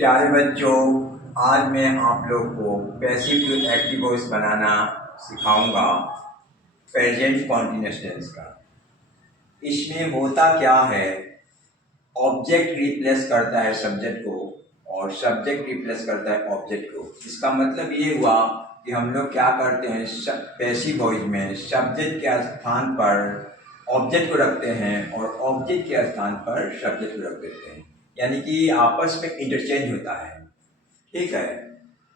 प्यारे बच्चों, आज मैं आप लोग को पैसिव टू एक्टिव वॉइस बनाना सिखाऊंगा प्रेजेंट कॉन्टिन्यूअस टेंस का। इसमें होता क्या है, ऑब्जेक्ट रिप्लेस करता है सब्जेक्ट को और सब्जेक्ट रिप्लेस करता है ऑब्जेक्ट को। इसका मतलब ये हुआ कि हम लोग क्या करते हैं, पैसिव वॉइस में सब्जेक्ट के स्थान पर ऑब्जेक्ट को रखते हैं और ऑब्जेक्ट के स्थान पर सब्जेक्ट को रख देते हैं, यानी कि आपस में इंटरचेंज होता है। ठीक है,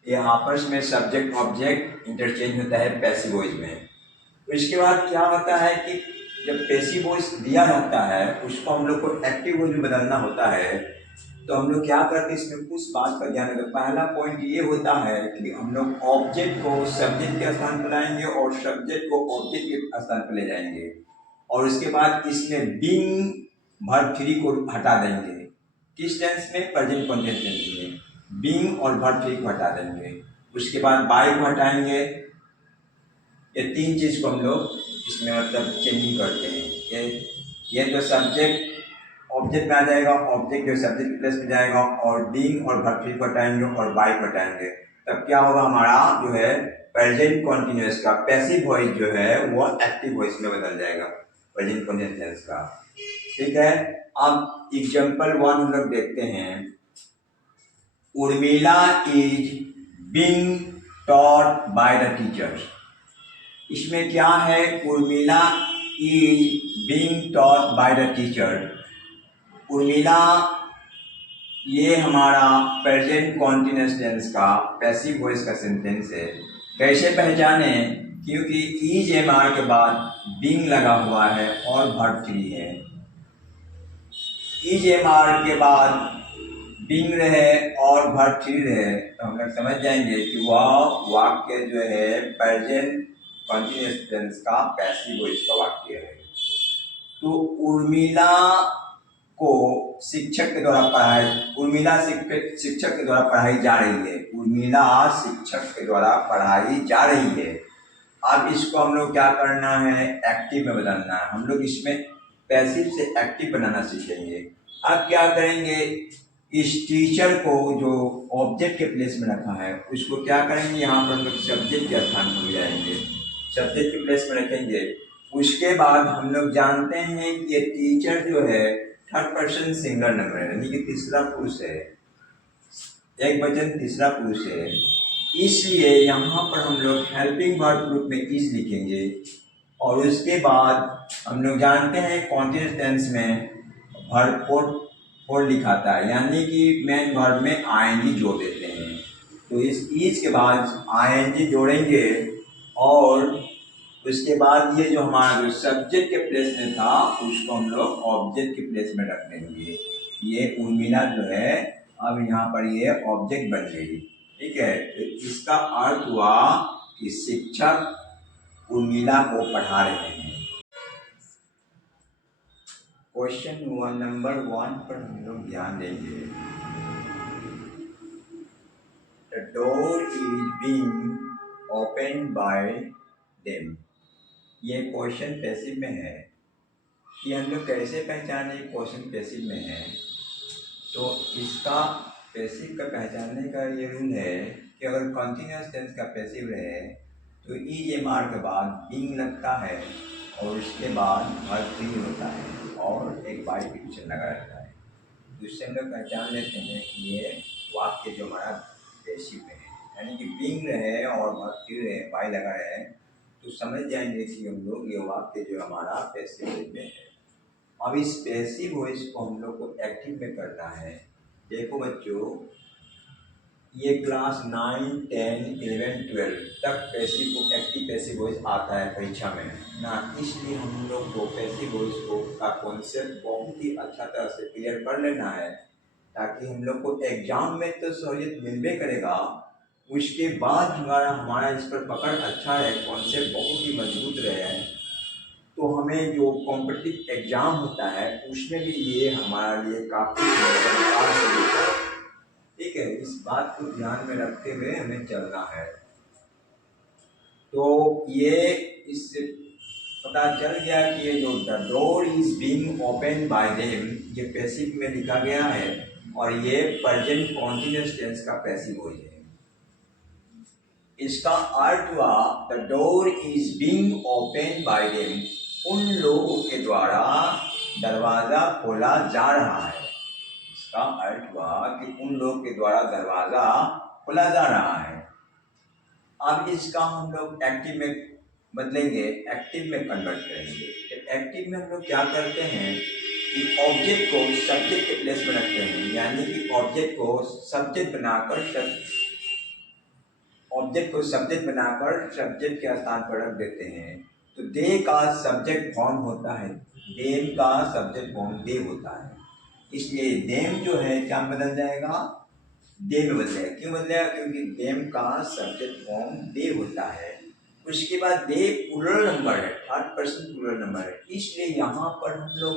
ये आपस में सब्जेक्ट ऑब्जेक्ट इंटरचेंज होता है पैसिव वॉइस में। इसके बाद क्या होता है कि जब पैसिव वॉइस दिया जाता है उसको हम लोग को एक्टिव वॉइस में बदलना होता है, तो हम लोग क्या करते हैं, इसमें कुछ बात का ध्यान रखें। पहला पॉइंट ये होता है कि हम लोग ऑब्जेक्ट को सब्जेक्ट के स्थान पर लाएंगे और सब्जेक्ट को ऑब्जेक्ट के स्थान पर ले जाएंगे, और उसके बाद इसमें बीइंग वर्ब थ्री को हटा देंगे। किस टेंस में? प्रेजेंट कॉन्टिन्यूअस टेंस में बीइंग और वर्ब थ्री को हटा देंगे। उसके बाद बाय को हटाएंगे। ये तीन चीज को हम लोग इसमें मतलब चेंजिंग करते हैं। ये तो सब्जेक्ट ऑब्जेक्ट में आ जाएगा, ऑब्जेक्ट जो सब्जेक्ट के प्लेस में जाएगा, और बीइंग और वर्ब थ्री को हटाएंगे और बाय को हटाएंगे। तब क्या होगा, हमारा जो है प्रेजेंट कॉन्टिन्यूअस का पैसिव वॉइस जो है वो एक्टिव वॉइस में बदल जाएगा, प्रेजेंट कॉन्टिन्यूअस टेंस का। ठीक है, अब एग्जांपल 1 हम लोग देखते हैं। Urmila is being taught by the teachers. इसमें क्या है, Urmila is being taught by the teacher. Urmila ये हमारा प्रेजेंट कॉन्टिन्यूअस टेंस का पैसिव वॉइस का सेंटेंस है। कैसे पहचाने? क्योंकि इज एम आर के बाद बीइंग लगा हुआ है और वर्ब थ्री है। इज एम आर के बाद बीइंग रहे और वर्ब थ्री रहे तो हम लोग समझ जाएंगे कि वह वाक्य जो है प्रेजेंट कॉन्टिन्यूअस टेंस का पैसिव वॉइस का वाक्य है। तो उर्मिला को शिक्षक के द्वारा उर्मिला शिक्षक के द्वारा पढ़ाई जा रही है। उर्मिला शिक्षक के द्वारा पढ़ाई जा रही है। अब इसको हम लोग क्या करना है, एक्टिव में बदलना है। हम लोग इसमें पैसिव से एक्टिव बनाना सीखेंगे। अब क्या करेंगे, इस टीचर को जो ऑब्जेक्ट के प्लेस में रखा है उसको क्या करेंगे, यहाँ पर हम लोग सब्जेक्ट के स्थान पर जाएंगे, सब्जेक्ट के प्लेस में रखेंगे। उसके बाद हम लोग जानते हैं कि ये टीचर जो है थर्ड पर्सन सिंगुलर नंबर है, यानी कि तीसरा पुरुष है, एक वचन तीसरा पुरुष है। इसलिए यहाँ पर हम लोग हेल्पिंग वर्ब ग्रुप में इज लिखेंगे, और उसके बाद हम लोग जानते हैं कॉन्टिन्यूअस टेंस में वर्ब फोर लिखाता है, यानी कि मेन वर्ब में आईएनजी जोड़ देते हैं। तो इस इज के बाद आईएनजी जोड़ेंगे, और उसके बाद ये जो हमारा जो सब्जेक्ट के प्लेस में था उसको हम लोग ऑब्जेक्ट के प्लेस में रख देंगे। ये उर्मिला जो है अब यहाँ पर ये ऑब्जेक्ट बन गई। ठीक है, तो इसका अर्थ हुआ कि शिक्षक उर्मिला को पढ़ा रहे हैं। क्वेश्चन नंबर 1 पर हम लोग ध्यान देंगे। The door is being opened by them। ये क्वेश्चन पैसिव में है। ये हम लोग कैसे पहचाने क्वेश्चन पैसिव में है? तो इसका पैसिव का पहचानने का ये रूल है कि अगर कॉन्टिन्यूअस टेंस का पैसिव रहे तो इज एम आर के बाद बीइंग लगता है, और उसके बाद वर्ब थ्री होता है और एक बाई पिक्चर लगा रहता है। जिससे हम लोग पहचान लेते हैं कि ये वाक्य जो हमारा पैसिव में है, यानी कि बीइंग रहे और वर्ब थ्री रहे, बाई लगा रहे, तो समझ जाएंगे कि हम लोग ये वाक्य जो हमारा पैसिव में है। अब इस पैसिव वॉइस को हम लोग को एक्टिव में करना है। देखो बच्चों, ये क्लास 9, 10, 11, 12 तक पैसिव को एक्टिव पैसिव वॉइस आता है परीक्षा में ना, इसलिए हम लोग को पैसिव वॉइस को का कॉन्सेप्ट बहुत ही अच्छा तरह से क्लियर कर लेना है, ताकि हम लोग को एग्जाम में तो सहूलियत मिलबे करेगा, उसके बाद हमारा इस पर पकड़ अच्छा है, कॉन्सेप्ट बहुत ही मजबूत रहे, तो हमें जो कॉम्पिटिटिव एग्जाम होता है उसमें भी ये हमारे लिए काफ़ी मददगार होगा। ठीक है, इस बात को ध्यान में रखते हुए हमें चलना है। तो ये इससे पता चल गया कि ये जो the door is being open by them, ये पैसिव में लिखा गया है, और ये प्रेजेंट कॉन्टिन्यूअस टेंस का पैसिव वॉइस है। इसका अर्थ हुआ the door is being open by them, उन लोगों के द्वारा दरवाजा खोला जा रहा है। इसका अर्थ हुआ कि उन लोगों के द्वारा दरवाजा खोला जा रहा है। अब इसका हम लोग एक्टिव में बदलेंगे, एक्टिव में कन्वर्ट करेंगे। एक्टिव में हम लोग क्या करते हैं कि ऑब्जेक्ट को सब्जेक्ट के प्लेस में रखते हैं, यानी कि ऑब्जेक्ट को सब्जेक्ट बनाकर सब्जेक्ट के स्थान पर रख देते हैं। तो दे का सब्जेक्ट फॉर्म होता है, देम का सब्जेक्ट फॉर्म दे होता है, इसलिए देम जो है क्या बदल जाएगा, दे में बदलेगा। क्यों बदलेगा? क्योंकि देम का सब्जेक्ट फॉर्म दे होता है। उसके बाद दे प्लूरल नंबर है, थर्ड पर्सन प्लूरल नंबर है, इसलिए यहाँ पर हम लोग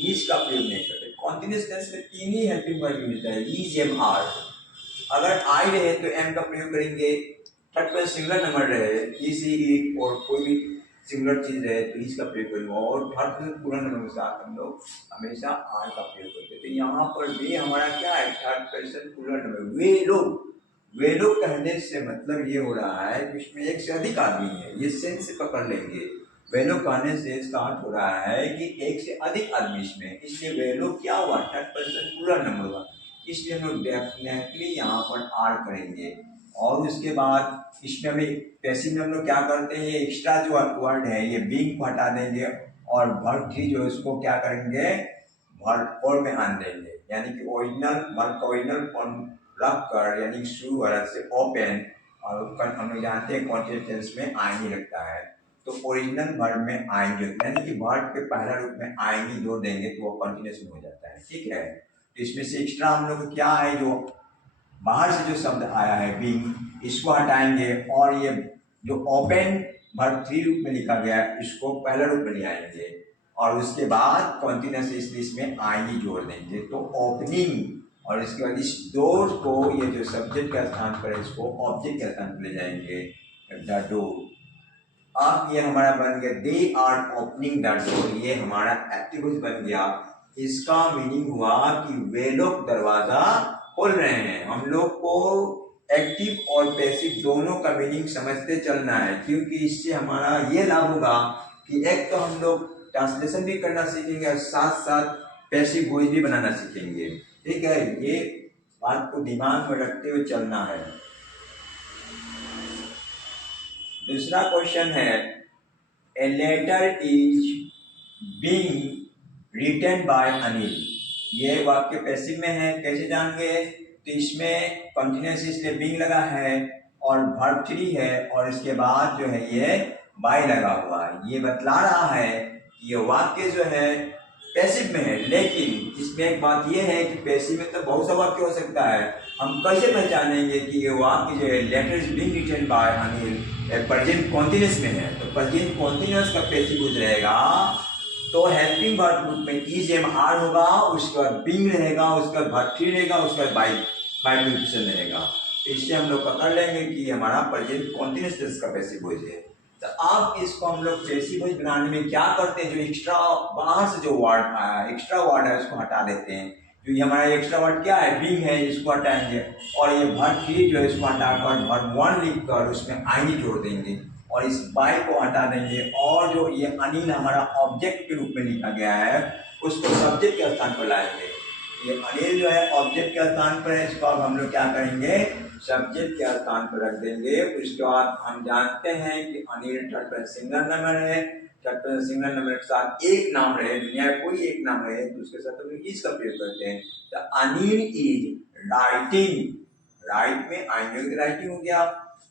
इज का प्रयोग नहीं करते। कॉन्टिन्यूअस टेंस में तीन ही हेल्पिंग वर्ब मिलता है, इज, एम, आर। अगर आई रहे तो एम का प्रयोग करेंगे, थर्ड पर्सन सिंगुलर नंबर रहे, ई, सी, इट और कोई भी सिंगुलर चीज रहे तो इज का प्रयोग करेंगे, और थर्ड पर्सन प्लूरल नंबर के साथ हम लोग हमेशा आर का प्रयोग करते हैं। तो यहाँ पर वे हमारा क्या है, थर्ड पर्सन प्लूरल नंबर। वे लोग कहने से मतलब ये हो रहा है कि इसमें एक से अधिक आदमी है, ये सेंस से पकड़ लेंगे। वे लोग कहने से स्टार्ट हो रहा है कि एक से अधिक आदमी इसमें, इसलिए वे लोग क्या हुआ, थर्ड पर्सन प्लूरल नंबर हुआ, इसलिए हम लोग डेफिनेटली यहाँ पर आर करेंगे। और उसके बाद इसमें हमें पैसिव में हम लोग क्या करते हैं, एक्स्ट्रा जो वर्ड है ये बीइंग को हटा देंगे, और वर्ब थ्री जो है उसको क्या करेंगे, वर्ब फोर में आन देंगे, यानी कि ओरिजिनल वर्ब का ओरिजिनल फॉर्म रख कर, यानी शुरू वर्ड से ओपन, और हम लोग जानते हैं कॉन्टिन्यूअस टेंस में आईनी लगता है, तो ओरिजिनल वर्ब में आईनी, यानी कि वर्ब के पहला रूप में आईनी जोड़ देंगे तो वो कॉन्टिन्यूअस में हो जाता है। ठीक है, तो इसमें से एक्स्ट्रा हम लोग क्या है, जो बाहर से जो शब्द आया है बीइंग, इसको हटाएंगे, और ये जो ओपन वर्ब थ्री रूप में लिखा गया है इसको पहला रूप में ले आएंगे, और उसके बाद कॉन्टिन्यूअस इसमें आईनी जोड़ देंगे, तो ओपनिंग, और इसके बाद इस डोर को ये जो सब्जेक्ट के स्थान पर है इसको ऑब्जेक्ट के स्थान पर ले जाएंगे, द डोर। अब ये हमारा बन गया they are opening the door, ये हमारा एक्टिव वॉइस बन गया। इसका मीनिंग हुआ कि वे लोग दरवाजा खोल रहे हैं। हम लोग को एक्टिव और पैसिव दोनों का मीनिंग समझते चलना है, क्योंकि इससे हमारा ये लाभ होगा कि एक तो हम लोग ट्रांसलेशन भी करना सीखेंगे और साथ साथ पैसिव वॉइस भी बनाना सीखेंगे। ठीक है, ये बात को दिमाग में रखते हुए चलना है। दूसरा क्वेश्चन है, a letter is being written by Anil. ये वाक्य पैसिव में है, कैसे जानेंगे, तो इसमें कंटिन्यूअस इसलिए बीइंग लगा है और वर्ब थ्री है, और इसके बाद जो है ये बाय लगा हुआ है। ये बतला रहा है कि ये वाक्य जो है पैसिव में है, लेकिन इसमें एक बात यह है कि पैसिव में तो बहुत सा वाक्य हो सकता है। हम कैसे पहचानेंगे कि ये वाक्य जो है letter is being written by Anil present continuous में है, तो प्रेजेंट कॉन्टिन्यूअस का पैसिव यूज रहेगा, तो हेल्पिंग वर्ब ग्रुप में इज, एम, आर होगा, उसके बाद बीइंग रहेगा, उसके बाद वर्ब थ्री रहेगा, उसके बाद बाय प्रीपोजिशन रहेगा। तो इससे हम लोग पकड़ लेंगे कि हमारा प्रेजेंट कॉन्टिन्यूअस टेंस का पैसिव वॉइस है। तो अब इसको हम लोग पैसिव वॉइस बनाने में क्या करते हैं, जो एक्स्ट्रा बाहर से जो वर्ड आया, एक्स्ट्रा वर्ड है उसको हटा देते हैं। जो ये हमारा एक्स्ट्रा वर्ड क्या है, बीइंग है, इसको हटाएंगे, और ये वर्ब थ्री जो है इसको हटाकर वर्ब वन लिखकर उसमें आईनी जोड़ देंगे, और इस बाय को हटा देंगे, और जो ये अनिल हमारा ऑब्जेक्ट के रूप में लिखा गया है उसको सब्जेक्ट के स्थान पर लाएंगे। ये अनिल जो है ऑब्जेक्ट के स्थान पर है, इसको अब हम लोग क्या करेंगे, सब्जेक्ट के स्थान पर रख देंगे। उसके बाद हम जानते हैं कि Anil third person singular number है, थर्ड पर्सन सिंगुलर नंबर के साथ एक नाम रहे, दुनिया में कोई एक नाम रहे तो उसके साथ हम लोग इज का प्रयोग करते हैं। तो अनिल इज राइटिंग, राइट में आएंगे राइटिंग हो गया,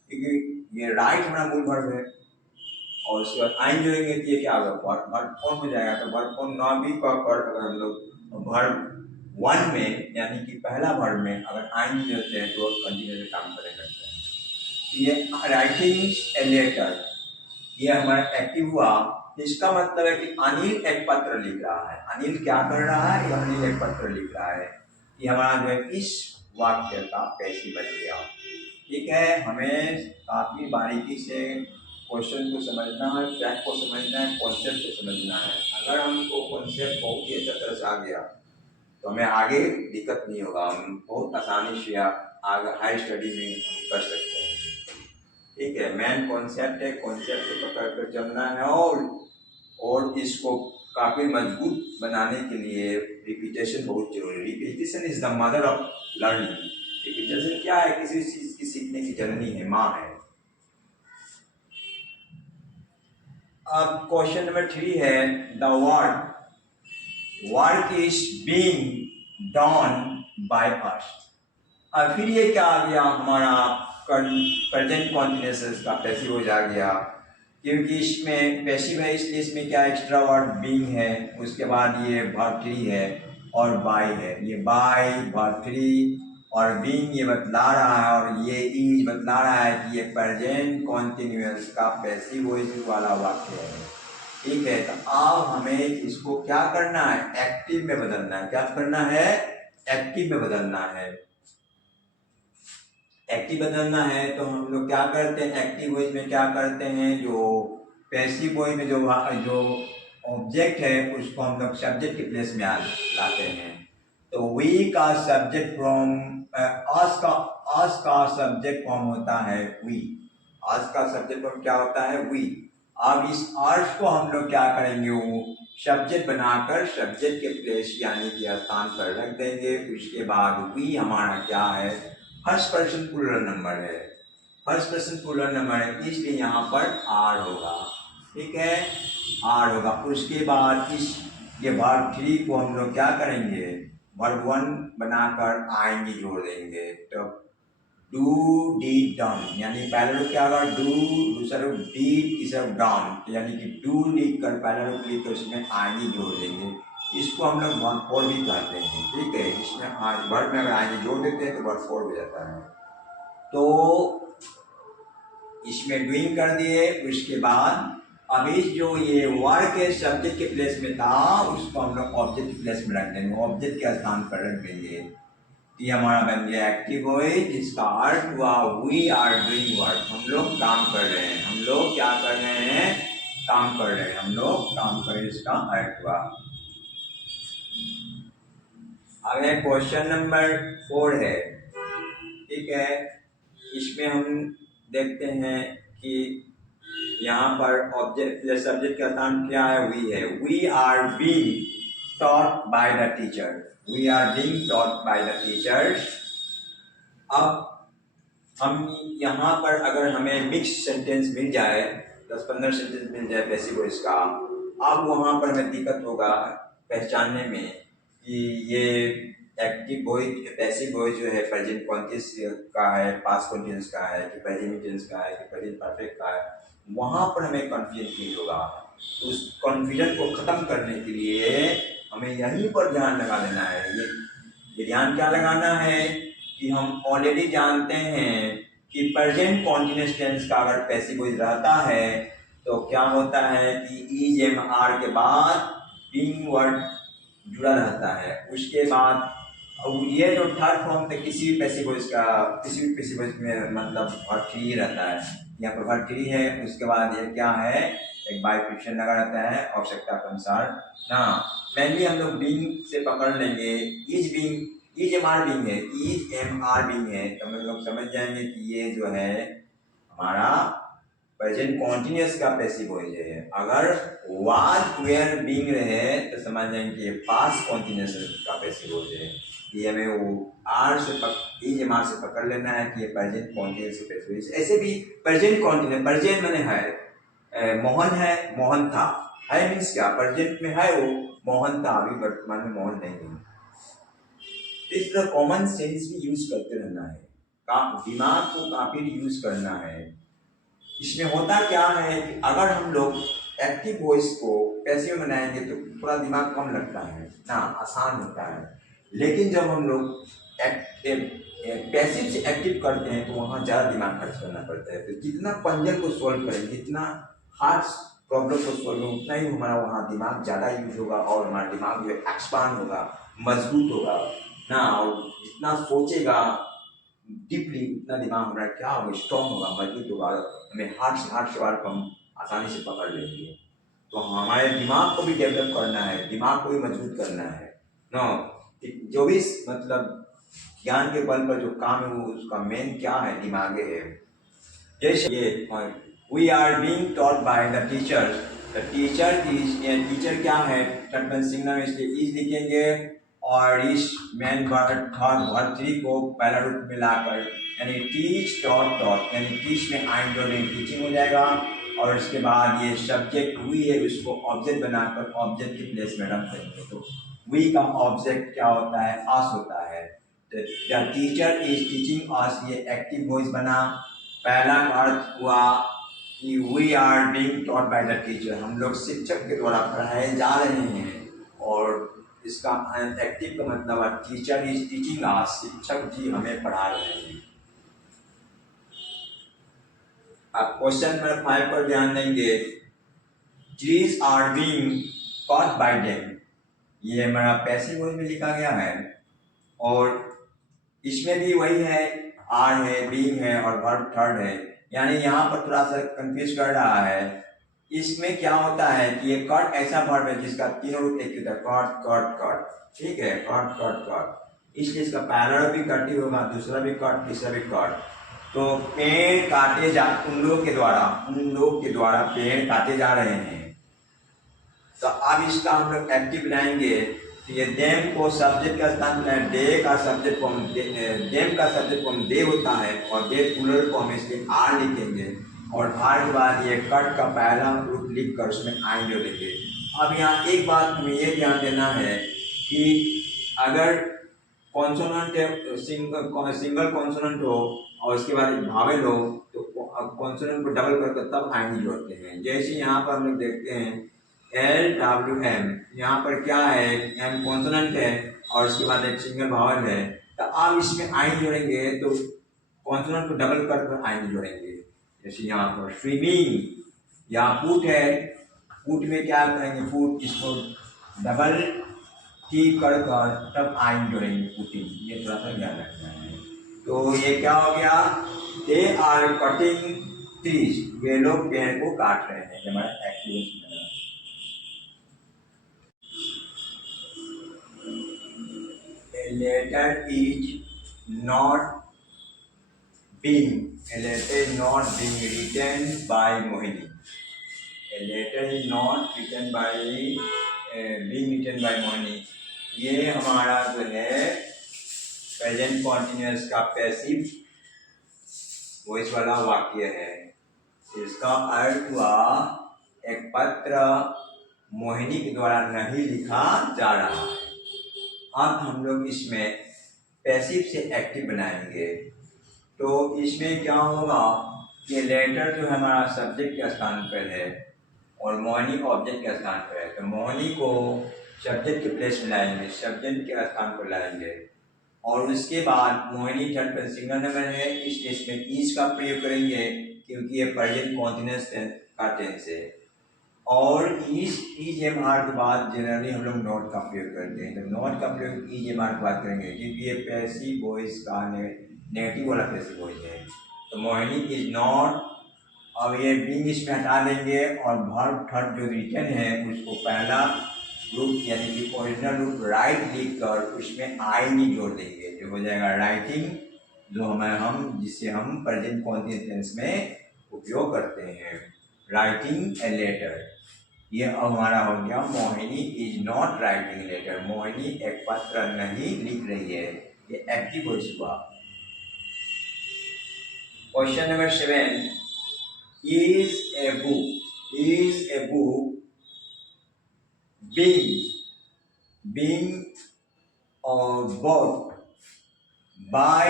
क्योंकि ये राइट हमारा मूल वर्ब है, और उसके बाद आइन जोड़ेंगे तो ये क्या होगा, वर्ब फॉर्म हो जाएगा। तो वर्ब फॉर्म ना भी अगर हम लोग वर्ब वन में, यानी कि पहला वर्ड में अगर आइन जोड़ते हैं तो कंटिन्यूस काम करने लगते हैं। ये राइटिंग ए लेटर, ये हमारा एक्टिव हुआ। इसका मतलब है कि अनिल एक पत्र लिख रहा है। अनिल क्या कर रहा है, अनिल एक पत्र लिख रहा है। ये हमारा जो है इस वाक्य का पैसिव बन गया। ठीक है, हमें काफी बारीकी से क्वेश्चन को समझना है, फैक्ट को समझना है, कॉन्सेप्ट को समझना है। अगर हमको कॉन्सेप्ट बहुत ही अच्छी तरह से आ गया तो हमें आगे दिक्कत नहीं होगा, हम बहुत आसानी से आगे हाई स्टडी में हम कर सकते हैं। ठीक है, मेन कॉन्सेप्ट है, कॉन्सेप्ट को पकड़ कर चलना है और इसको काफ़ी मजबूत बनाने के लिए रिपीटेशन बहुत जरूरी है। Repetition is the mother of learning. Repetition क्या है? किसी चीज़ की सीखने की जननी है, माँ है। अब क्वेश्चन नंबर 3 है, the work is being done by us. अब फिर ये क्या आ गया हमारा प्रेजेंट कॉन्टिन्यूअस का पैसिव हो जा गया, क्योंकि इसमें पैसिव है इसलिए इसमें क्या एक्स्ट्रा वर्ड बीइंग है, उसके बाद ये वर्ब 3 है और बाय है। ये बाय वर्ब 3 और बीइंग ये बतला रहा है और ये इज बतला रहा है कि ये प्रेजेंट कॉन्टिन्यूअस का पैसिव वॉइस वाला वाक्य है। ठीक है, तो अब हमें इसको क्या करना है? एक्टिव में बदलना है। क्या करना है? एक्टिव में बदलना है। एक्टिव बदलना है तो हम लोग क्या करते हैं? एक्टिव वॉइस में क्या करते हैं? जो पैसिव वॉइस में जो ऑब्जेक्ट है उसको हम लोग सब्जेक्ट के प्लेस में लाते हैं। तो वी का सब्जेक्ट फ्रॉम अस का सब्जेक्ट फॉर्म होता है वी। अस का सब्जेक्ट फॉर्म क्या होता है? वी। अब इस अर्थ को हम लोग क्या करेंगे? वो सब्जेक्ट बनाकर सब्जेक्ट के प्लेस यानी कि स्थान पर रख देंगे। उसके बाद वी हमारा क्या है? फर्स्ट पर्सन प्लूरल नंबर है। फर्स्ट पर्सन प्लूरल नंबर है इसलिए यहाँ पर आर होगा। ठीक है, आर होगा। उसके बाद इस ये वर्ब 3 को हम लोग क्या करेंगे? वर्ब 1 बनाकर आएंगे जोड़ देंगे। तो डू डीड डन, यानी पहला रूप क्या होगा? डू, दूसरा रूप डीड, तीसरा रूप डन, यानी कि डू लिख कर पहला रूप लिख कर उसमें आएंगे जोड़ देंगे। इसको हम लोग वर्ब 4 भी कहते हैं। ठीक है, इसमें वर्ब में अगर आएंगे जोड़ देते हैं तो वर्ब 4 हो जाता है। तो इसमें डूइंग कर दिए। उसके बाद अभी जो ये वर्क के सब्जेक्ट के प्लेस में था उसको हम लोग ऑब्जेक्ट के प्लेस में रख देंगे, ऑब्जेक्ट के स्थान पर रख देंगे। ये हमारा बन गया एक्टिव वॉइस, जिसका अर्थ हुआ वी आर डूइंग वर्क। हम लोग काम कर रहे हैं। हम लोग क्या कर रहे हैं? काम कर रहे हैं। हम लोग काम कर रहे हैं, इसका अर्थ हुआ। आगे क्वेश्चन नंबर 4 है। ठीक है, इसमें हम देखते हैं कि यहाँ पर ऑब्जेक्ट सब्जेक्ट का स्थान क्या है? वी है। We are being taught by the teacher. We are being taught by the teachers. अब हम यहाँ पर अगर हमें मिक्स सेंटेंस मिल जाए, 10-15 सेंटेंस मिल जाए पैसिव वॉइस का, अब वहाँ पर हमें दिक्कत होगा पहचानने में कि ये एक्टिव वॉइस पैसिव वॉइस जो है प्रेजेंट कॉन्टिन्यूअस का है, पास्ट कॉन्टिन्यूअस का है, कि प्रेजेंट टेंस का है, कि प्रेजेंट परफेक्ट का है। वहाँ पर हमें कन्फ्यूजन फील होगा। उस कन्फ्यूजन को खत्म करने के लिए हमें यहीं पर ध्यान लगा देना है। ये ध्यान क्या लगाना है कि हम ऑलरेडी जानते हैं कि प्रेजेंट कॉन्टिन्यूअस टेंस का अगर पैसिव वॉइस रहता है तो क्या होता है कि इज एम आर के बाद बीइंग वर्ड जुड़ा रहता है। उसके बाद ये जो थर्ड फॉर्म पे किसी भी पैसिव वॉइस का, किसी भी पैसिव वॉइस में मतलब वर्ड 3 रहता है। यहाँ पर वर्ड 3 है, उसके बाद ये क्या है? एक बाय प्रिफिक्स लगा रहता है आवश्यकता के अनुसार ना। मेनली हम लोग बीइंग से पकड़ लेंगे। Is being, is am are being है, इज एम आर बीइंग है, तो हम लोग समझ जाएंगे कि ये जो है हमारा प्रेजेंट कॉन्टिन्यूअस का पैसिव वॉइस है। अगर वाज वेयर बीइंग रहे तो समझ जाएंगे कि ये पास्ट कॉन्टिन्यूअस का पैसिव वॉइस है। ये हमें वो आर से इज एम आर से पकड़ लेना है कि ये प्रेजेंट कॉन्टिन्यूअस का पैसिव वॉइस। ऐसे भी प्रेजेंट कॉन्टिन्यूअस, प्रेजेंट मैंने है, मोहन है, मोहन था। है मीन्स क्या? प्रेजेंट में है वो मोहन था, अभी वर्तमान में मोहन नहीं है। इस तरह कॉमन सेंस भी यूज करते रहना है, दिमाग को काफी यूज करना है। इसमें होता क्या है कि अगर हम लोग एक्टिव वॉइस को पैसिव में बनाएंगे तो थोड़ा दिमाग कम लगता है ना, आसान होता है। लेकिन जब हम लोग पैसिव से एक्टिव करते हैं तो वहाँ ज़्यादा दिमाग खर्च करना पड़ता है। तो जितना पंजल को सॉल्व करेंगे, जितना हार्ड प्रॉब्लम को सॉल्व करेंगे, उतना ही हमारा वहाँ दिमाग ज़्यादा यूज होगा और हमारा दिमाग जो है एक्सपांड होगा, मजबूत होगा ना। और जितना सोचेगा डीपली उतना दिमाग हमारा क्या होगा? स्ट्रॉन्ग होगा, मजबूत होगा। हमें हार्ड सवाल को हम आसानी से पकड़ लेंगे। तो हमारे दिमाग को भी डेवलप करना है, दिमाग को भी मजबूत करना है नो। जो भी मतलब ज्ञान के बल पर जो काम है वो उसका मेन क्या है, दिमागे है। जैसे ये we are being taught by the teachers, the teacher is, teacher क्या है, थर्ड पर्सन सिंगुलर में इसलिए इज लिखेंगे और इस main word third word three को पहला रूप मिलाकर, यानी टीच टॉट टॉट, यानी टीच में आई जोड़ेंगे टीचिंग हो जाएगा। और उसके बाद ये सब्जेक्ट वी है उसको ऑब्जेक्ट बनाकर ऑब्जेक्ट की प्लेस में रख देंगे। तो वी का ऑब्जेक्ट क्या होता है, अस होता है। The teacher is teaching us, ये एक्टिव वॉइस बना। पहला का अर्थ हुआ कि we are being taught by the teacher, हम लोग शिक्षक के द्वारा पढ़ाए जा रहे हैं। और इसका एक्टिव का मतलब है टीचर इज टीचिंग अस, शिक्षक जी हमें पढ़ा रहे हैं। अब क्वेश्चन नंबर 5 पर ध्यान देंगे। Trees are being caught by them, ये हमारा पैसिव वॉइस में लिखा गया है। और इसमें भी वही है, आर है, बीइंग है और वर्ब थर्ड है। यानी यहाँ पर थोड़ा सा कंफ्यूज कर रहा है। इसमें क्या होता है कि ये कट ऐसा वर्ब है जिसका तीनों रूप एक ही होता है, कट कट कट, ठीक है, कट कट कट। इसलिए इसका पहला रूप भी कट ही होगा, दूसरा भी कट, तीसरा भी कट। तो पेड़ काटे जा, उन लोग के द्वारा पेड़ काटे जा रहे हैं। तो अब इसका हम लोग एक्टिव लाएंगे। तो ये देम को सब्जेक्ट का स्थान में, डे का सब्जेक्ट फॉर्म, देम का सब्जेक्ट फॉर्म दे होता है और दे प्लूरल फॉर्म में इसलिए आर लिखेंगे। और आर के बाद ये कट का पहला रूप लिख कर उसमें आई जोड़ेंगे। अब यहाँ एक बात हमें ये ध्यान देना है कि अगर कॉन्सोनेंट सिंगल कॉन्सोनेंट हो और उसके बाद एक भावेल हो तो कॉन्सोनेंट को डबल करके तब आई जोड़ते हैं। जैसे यहाँ पर हम लोग देखते हैं LWM, यहाँ पर क्या है, एम कॉन्सोनेंट है और उसके बाद एक सिंगल भावल है। तो आप इसमें आई जोड़ेंगे तो कॉन्सोनेंट को डबल कर आई जोड़ेंगे। जैसे यहाँ पर स्विमिंग, यहाँ फुट है, फुट में क्या करेंगे, फुट, इसको डबल टी कर तब आई जोड़ेंगे, फुटिंग। ये थोड़ा सा ध्यान रखना है। तो ये क्या हो गया, दे आर कटिंग ट्रीज, वे लोग पेड़ को काट रहे हैं, हमारा activity. A letter is not being written by Mohini. A letter is not written by being written by Mohini. ये हमारा जो है प्रेजेंट कॉन्टिन्यूअस का पैसिव वॉइस वाला वाक्य है। इसका अर्थ हुआ एक पत्र मोहिनी के द्वारा नहीं लिखा जा रहा है। अब हम लोग इसमें पैसिव से एक्टिव बनाएंगे। तो इसमें क्या होगा, ये लेटर जो है हमारा सब्जेक्ट के स्थान पर है और मोहिनी ऑब्जेक्ट के स्थान पर है। तो मोहिनी को सब्जेक्ट के प्लेस में लाएंगे, सब्जेक्ट के स्थान पर लाएंगे। और उसके बाद Mohini third person singular number है, इसलिए इसमें इज का प्रयोग करेंगे क्योंकि ये प्रेजेंट कॉन्टिन्यूअस का टेंस है। और इज एम आर के बाद जनरली हम लोग नॉट का प्रयोग करते हैं। तो नॉट का प्रयोग इज एम आर के बाद करेंगे क्योंकि ये पैसिव वॉइस का नेगेटिव वाला पैसिव वॉइस है। तो मोहिनी इज नॉट, अब ये बीइंग इसमें हटा देंगे और वर्ब थर्ड जो रिटन है उसको पहला रूप यानी कि ओरिजिनल रूप राइट लिख कर उसमें आई नहीं जोड़ देंगे, जो हो जाएगा राइटिंग, जो हम जिससे हम प्रेजेंट कॉन्टिन्यूअस टेंस में उपयोग करते हैं, राइटिंग ए लेटर। ये हमारा हो गया Mohini is not writing letter, Mohini एक पत्र नहीं लिख रही है, ये एक्टिव वॉइस हुआ। Question number 7, is a book being bought by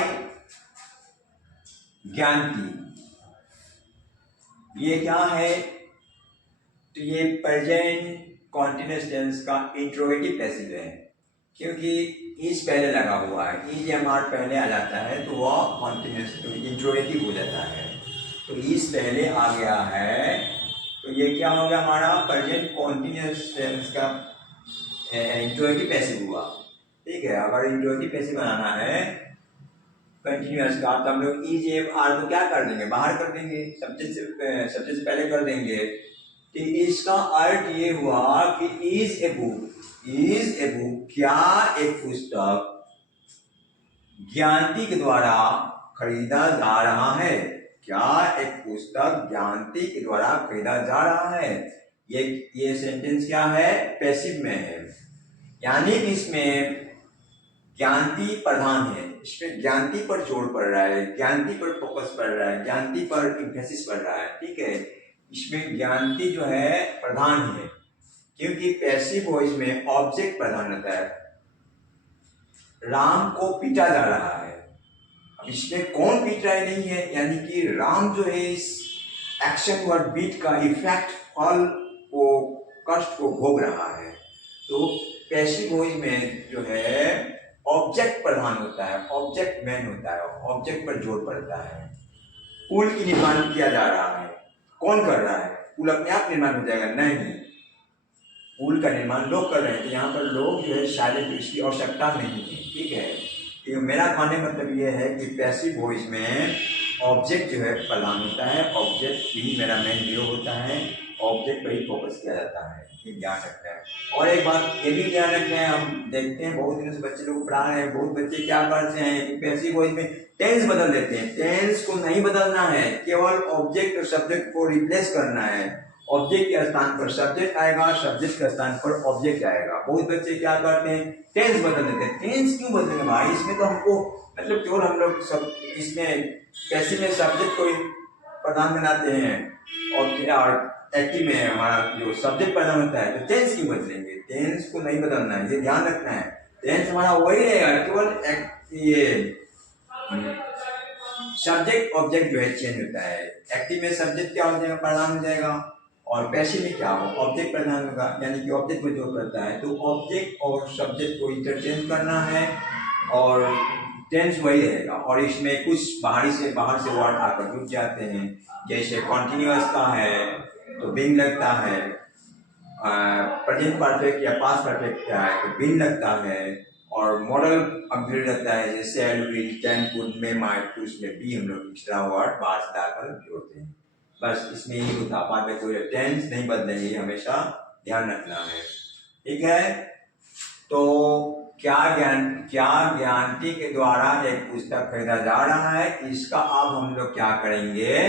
Gyanti, ये क्या है, तो ये प्रेजेंट कॉन्टिन्यूअस टेंस का इंट्रोगेटिव पैसिव है क्योंकि इज पहले लगा हुआ है, इज एम आर पहले आ जाता है तो वह कॉन्टिन्यूअस इंट्रोगेटिव हो जाता है। तो इज पहले आ गया है तो ये क्या हो गया, हमारा प्रेजेंट कॉन्टिन्यूअस टेंस का इंट्रोगेटिव पैसिव हुआ। ठीक है, अगर इंट्रोगेटिव पैसिव बनाना है कंटिन्यूअस का तो हम लोग इज एम आर को क्या कर देंगे, बाहर कर देंगे, सब्जेक्ट से पहले कर देंगे। तो इसका अर्थ ये हुआ कि is a book, is a book, क्या एक पुस्तक ज्ञानती के द्वारा खरीदा जा रहा है, क्या एक पुस्तक ज्ञानती के द्वारा खरीदा जा रहा है। ये सेंटेंस क्या है, पैसिव में है, यानी कि इसमें ज्ञानती प्रधान है, इसमें ज्ञानती पर जोर पड़ रहा है, ज्ञानती पर फोकस पड़ रहा है, ज्ञानती पर इम्फेसिस पड़ रहा है, ठीक है। इसमें ज्ञानती जो है प्रधान है, क्योंकि पैसिव वॉइस में ऑब्जेक्ट प्रधान होता है। राम को पीटा जा रहा है, अब इसमें कौन पीट रहा है नहीं है, यानी कि राम जो है इस एक्शन वर्ड बीट का इफेक्ट, फल को, कष्ट को भोग रहा है। तो पैसिव वॉइस में जो है ऑब्जेक्ट प्रधान होता है, ऑब्जेक्ट मैन होता है, ऑब्जेक्ट पर जोर पड़ता है। पुल की निर्माण किया जा रहा है, कौन कर रहा है, पुल अपने आप निर्माण हो जाएगा, नहीं, पुल का निर्माण लोग कर रहे हैं। तो यहाँ पर लोग जो है शायद इसकी आवश्यकता नहीं है, ठीक है। तो मेरा कहने मतलब ये है कि पैसिव वॉइस में ऑब्जेक्ट जो है प्रधान होता है, ऑब्जेक्ट ही मेरा मेन हीरो होता है, ऑब्जेक्ट पर ही फोकस किया जाता है, ये ध्यान रखना है। और एक बात ये भी ध्यान रखना है, हम देखते हैं बहुत दिनों से बच्चे लोग पढ़ा रहे हैं, बहुत बच्चे क्या करते हैं कि पैसिव वॉइस में टेंस बदल देते हैं। टेंस को नहीं बदलना है, केवल ऑब्जेक्ट और सब्जेक्ट को रिप्लेस करना है। ऑब्जेक्ट के स्थान पर सब्जेक्ट आएगा, सब्जेक्ट के स्थान पर ऑब्जेक्ट आएगा। बहुत बच्चे क्या करते हैं, टेंस बदल देते हैं। टेंस क्यों बदलेंगे भाई, इसमें तो हमको मतलब केवल हम लोग सब इसमें पैसिव में सब्जेक्ट को प्रधान बनाते हैं और एक्टिव में हमारा जो सब्जेक्ट प्रधान होता है, तो टेंस क्यों बदलेंगे, टेंस को नहीं बदलना है, ये ध्यान रखना है। टेंस हमारा वही रहेगा, केवल ये सब्जेक्ट ऑब्जेक्ट जो है चेंज होता है। एक्टिव में सब्जेक्ट क्या हो जाएगा, प्रधान हो जाएगा, और पैसिव में क्या हो, ऑब्जेक्ट प्रधान होगा, यानी कि ऑब्जेक्ट में जोर करता है। तो ऑब्जेक्ट और सब्जेक्ट को इंटरचेंज करना है और टेंस वही रहेगा। और इसमें कुछ बाहर से वर्ड आकर जुड़ जाते हैं, जैसे कॉन्टिन्यूअस का है तो बिन लगता है, प्रेजेंट परफेक्ट या पास्ट परफेक्ट क्या है तो बिन लगता है, और मॉडल ऑब्जेक्ट रहता है जैसे will, can, could, may, might, तो उसमें भी हम लोग एक्स्ट्रा वर्ड बाहर से लाकर जोड़ते हैं। बस इसमें ही होता, बाद में कोई टेंस नहीं बदलेंगे, हमेशा ध्यान रखना है, ठीक है। तो क्या ज्ञानती के द्वारा एक पुस्तक खरीदा जा रहा है, इसका अब हम लोग क्या करेंगे,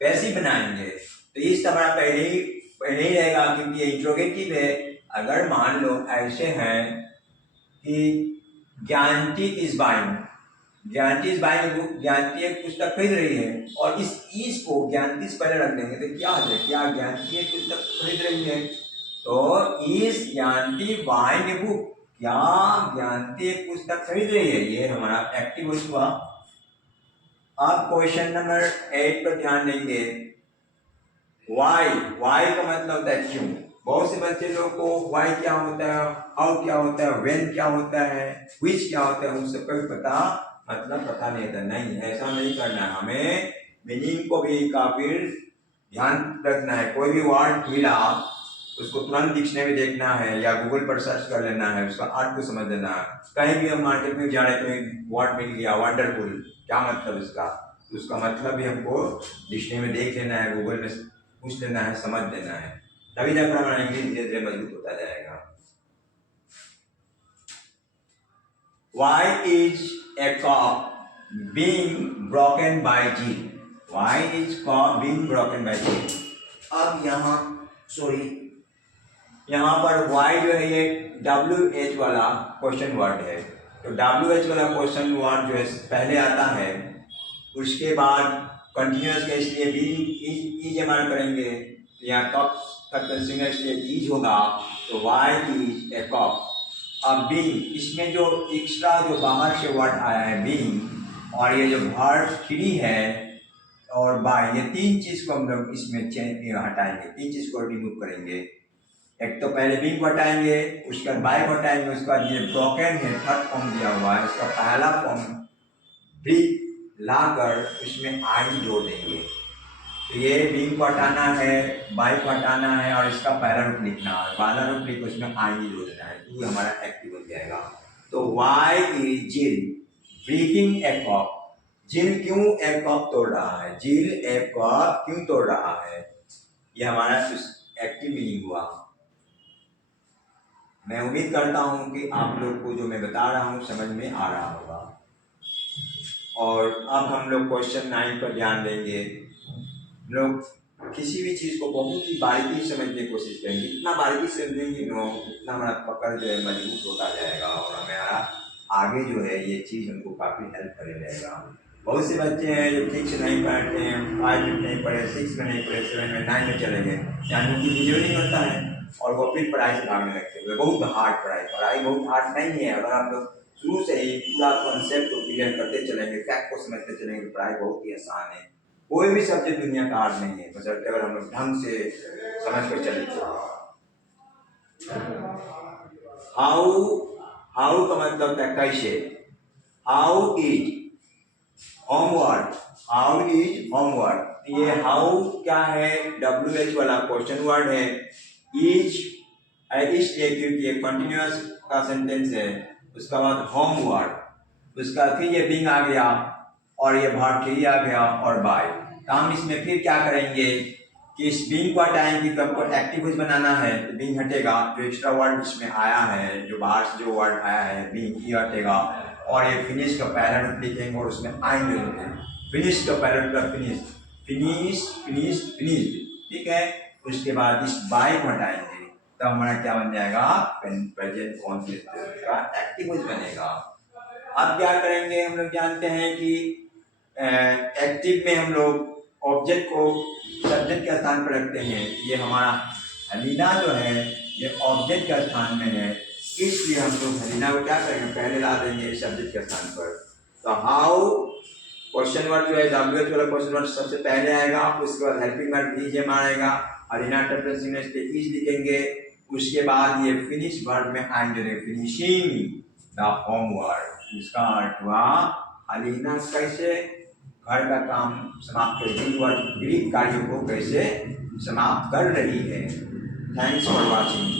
पैसिव बनाएंगे। तो इस हमारा पहले ही रहेगा, क्योंकि ये इंट्रोगेटिव है। अगर मान लो ऐसे हैं कि Gyanti is buying, Gyanti is buying book, Gyanti एक पुस्तक खरीद रही है, और इस इज को ज्ञानती से पहले रख देंगे तो क्या है, क्या ज्ञानती एक पुस्तक खरीद रही है, तो इज ज्ञानती बाइंग ए बुक, क्या ज्ञानती एक पुस्तक खरीद रही है, ये हमारा एक्टिव वॉइस हुआ। अब क्वेश्चन नंबर 8 पर ध्यान देंगे। वाई का मतलब होता है क्यों। बहुत से बच्चे लोग को वाई क्या होता है, हाउ क्या होता है, व्हेन क्या होता है, व्हिच क्या होता है, उन सबका भी मतलब पता नहीं था। नहीं, ऐसा नहीं करना है, हमें मीनिंग को भी काफी ध्यान रखना है। कोई भी वर्ड मिला उसको तुरंत डिक्शनरी में देखना है या गूगल पर सर्च कर लेना है, उसका अर्थ को समझ लेना है। कहीं भी हम मार्केट में जा रहे तो वर्ड मिल गया वंडरफुल, क्या मतलब इसका, तो उसका मतलब भी हमको डिक्शनरी में देख लेना है, गूगल में पूछ लेना है, समझ लेना है, तभी जाकर हमारा इंग्लिश धीरे धीरे मजबूत होता जाएगा। Why is a cup being broken by Jill? Why is cup being broken by Jill? अब यहाँ पर why जो है ये WH वाला क्वेश्चन वर्ड है। तो WH वाला क्वेश्चन वर्ड जो है पहले आता है, उसके बाद कंटिन्यूअस के इसलिए भी इस्तेमाल करेंगे, यहाँ कप तक सिंगल इसलिए इज होगा, तो वाई इज ए कप। अब बीइंग, इसमें जो एक्स्ट्रा जो बाहर से वर्ड आया है बीइंग, और ये जो वर्ब थ्री है और बाय, ये तीन चीज को हम लोग इसमें हटाएंगे, तीन चीज को रिमूव करेंगे। एक तो पहले बीइंग को हटाएंगे, उसके बाद बाय को हटाएंगे, उसके बाद ये ब्रोकन है थर्ड फॉर्म दिया हुआ है, इसका पहला फॉर्म ब्रीक लाकर उसमें आई जोड़ देंगे। तो ये बीइंग को हटाना है, बाई को हटाना है, और इसका पहला रूप लिखना है, पहला रूप लिख उसमें आई जोड़ देना है, तो हमारा एक्टिव हो जाएगा। तो वाई इज जिल ब्रेकिंग ए कप। जिल क्यों एक कप तोड़ रहा है, जिल एक कप क्यों तोड़ रहा है, ये हमारा एक्टिव मीनिंग हुआ। मैं उम्मीद करता हूँ कि आप लोग को जो मैं बता रहा हूँ समझ में आ रहा होगा। और अब हम लोग क्वेश्चन 9 पर ध्यान देंगे। हम लोग किसी भी चीज़ को बहुत ही बारीकी से समझने की कोशिश करेंगे। इतना बारीकी से समझेंगे उतना हमारा पकड़ जो है मजबूत होता जाएगा और हमारा आगे जो है ये चीज़ हमको काफ़ी हेल्प करे रहेगा। बहुत से बच्चे हैं जो ठीक से नहीं पढ़ते हैं, 5 में नहीं पढ़े, 6 में नहीं पढ़े, 7 में 9 में चले गए, यानी उनकी वीडियो नहीं होता है और वो फिर पढ़ाई से भागने लगते हैं। बहुत हार्ड पढ़ाई बहुत हार्ड नहीं है। अगर आप लोग शुरू से ही पूरा कॉन्सेप्ट को क्लियर करते चलेंगे, फैक्ट को समझते चलेंगे, तो पढ़ाई बहुत ही आसान है। कोई भी सब्जेक्ट दुनिया का हार्ड नहीं है, बशर्ते अगर हम लोग ढंग से समझ कर चले तो। हाउ हाउ का मतलब है कैसे। How is homework, how is homework. ये हाउ क्या है, WH वाला क्वेश्चन वर्ड है। इज इसलिए क्योंकि ये कंटिन्यूअस का सेंटेंस है। उसका बाद होमवर्क, उसका फिर ये बिंग आ गया और ये वर्ब थ्री आ गया और बाय। तो हम इसमें फिर क्या करेंगे कि इस बिंग को हटाएंगे, तो हमको एक्टिव वॉइस बनाना है तो बिंग हटेगा, जो एक्स्ट्रा वर्ड इसमें आया है, जो बाहर से जो वर्ड आया है बिंग, ये हटेगा और ये फिनिश का पहला रूप लिखेंगे और उसमें आएंगे लिखेंगे। फिनिश का पहला रूप फिनिश, फिनिश फिनिश फिनिश, ठीक है। उसके बाद इस बाय को हटाएंगे तो हमारा क्या बन जाएगा, प्रेजेंट कॉन्टिन्यूअस का एक्टिव वॉइस बनेगा। अब क्या करेंगे, हम लोग जानते हैं कि एक्टिव में हम लोग ऑब्जेक्ट को सब्जेक्ट के स्थान पर रखते हैं। ये हमारा हलीना जो है ये ऑब्जेक्ट के स्थान में है, इसलिए हम लोग हलीना को क्या करेंगे, पहले ला देंगे सब्जेक्ट के स्थान पर। तो हाउ क्वेश्चन वर्ड जो है WH वाला क्वेश्चन वर्ड सबसे पहले आएगा, उसके बाद हेल्पिंग वर्ब इज आएगा, हलीना पे इज लिखेंगे। उसके बाद ये फिनिश वर्ब में आएंगे फिनिशिंग द होमवर्क। इसका अर्थ हुआ अलीना कैसे घर का काम समाप्त कर रही है, गृह कार्यों को कैसे समाप्त कर रही है। Thanks for watching.